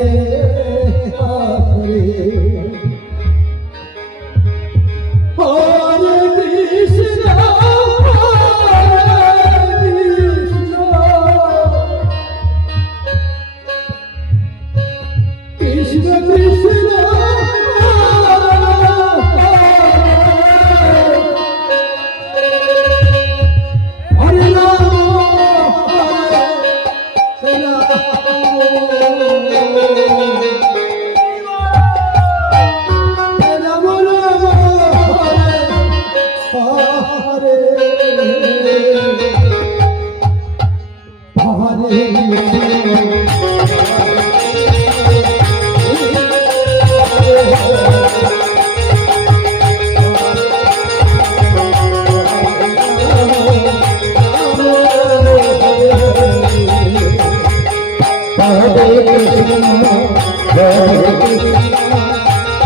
Krishna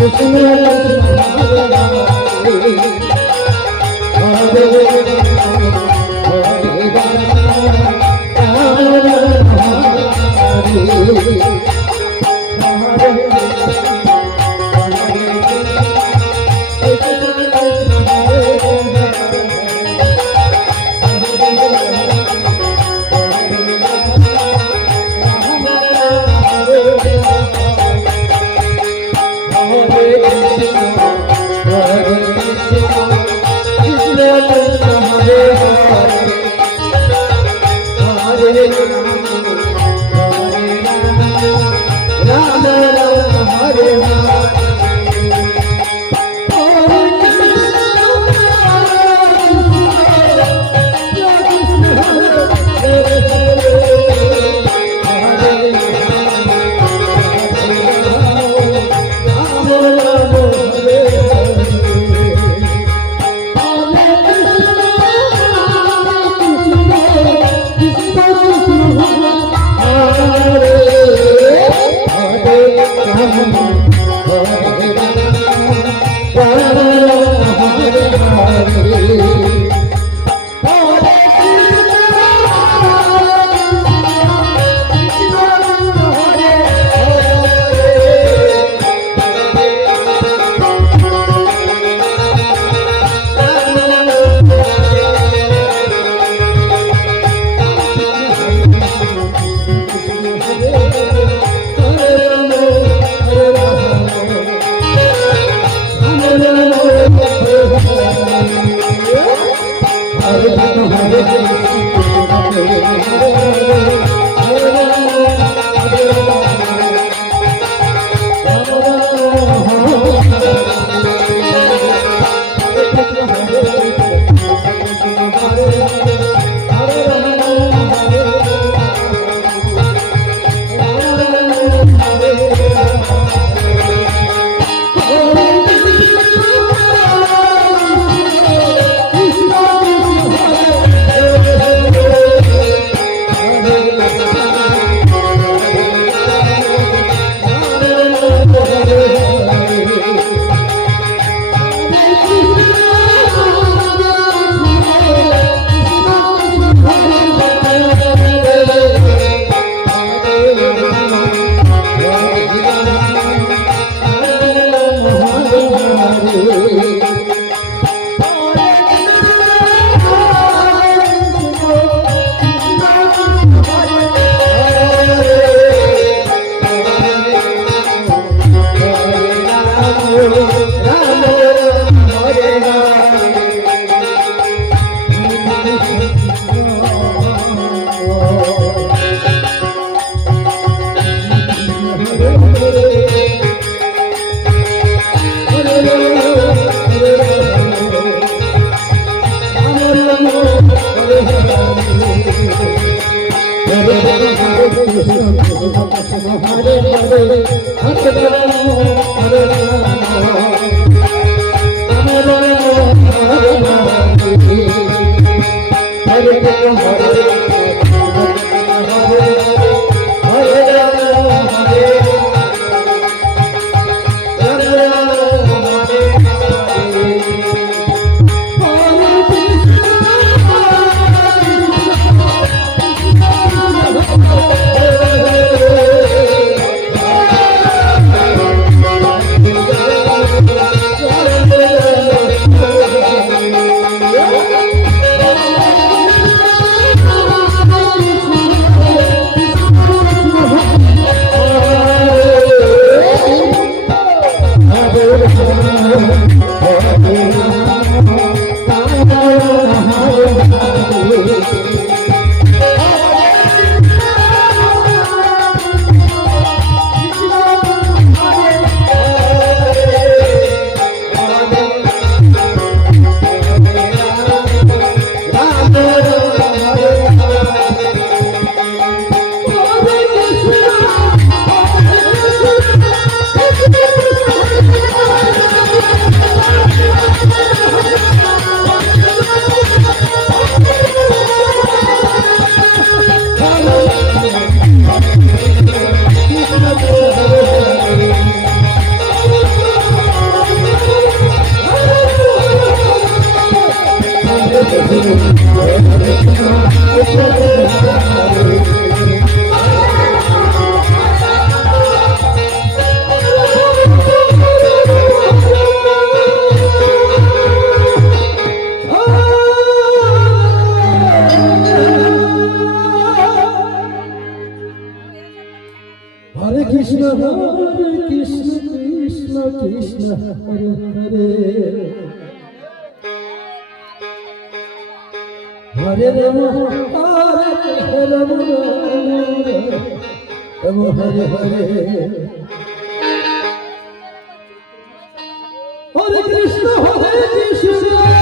Krishna Krishna, रे Oh, Oh, Hare Hare Ram Hare Hare Hare Krishna হরে কৃষ্ণ।